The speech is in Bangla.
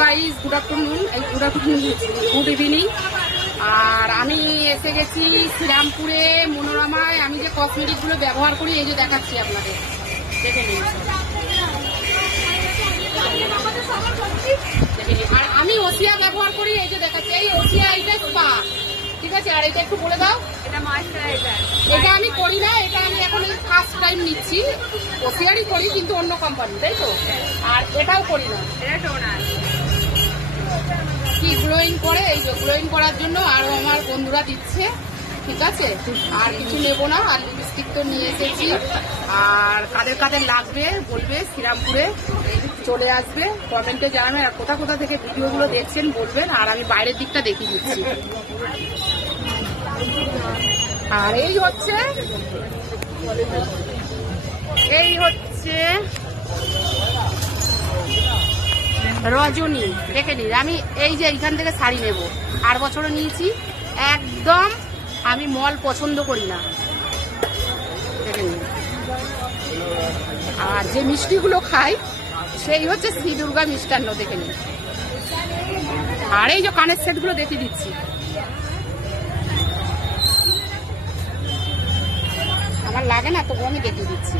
Guys, good afternoon, good evening. আর আমি এসে গেছি শ্রীরামপুরে মনোরমায়। আমি যে কসমেটিকগুলো ব্যবহার করি এই যে দেখাচ্ছি আপনাদের, দেখে নিন। আর আমি ওসিয়া ব্যবহার করি, এই যে দেখাচ্ছি, এই ওসিয়া এটা স্পা, ঠিক আছে। আর এটা একটু বলে দাও। এটা ময়েশ্চারাইজার। এটা আমি করি না, এটা আমি এখন ফার্স্ট টাইম নিচ্ছি। ওসিয়ারই করি কিন্তু অন্য কোম্পানি, তাই তো। আর এটাও করি না, এটা টোনার। কি গ্লোয়িং করে, এই যে গ্লোয়িং করার জন্য আরো আমার বন্ধুরা দিচ্ছে, ঠিক আছে। আর কিছু নেবো না। আর লিপস্টিক তো নিয়ে এসেছি। আর কাদের কাদের লাগবে বলবে, শ্রীরামপুরে চলে আসবে, কমেন্টে জানাবেন। আর কোথা কোথা থেকে ভিডিওগুলো দেখছেন বলবেন। আর আমি বাইরের দিকটা দেখিয়ে দিচ্ছি। আর এই হচ্ছে রজনী, দেখে নিন। আমি এই যে এইখান থেকে শাড়ি নেব, 8 বছরও নিয়েছি। একদম আমি মল পছন্দ করি না, দেখে নিন। আর যে মিষ্টিগুলো খাই সেই হচ্ছে শ্রী দুর্গা মিষ্টান্ন, দেখে নিন। আর এই যে কানের সেটগুলো দেখিয়ে দিচ্ছি। আমার লাগে না, তবু আমি দেখিয়ে দিচ্ছি।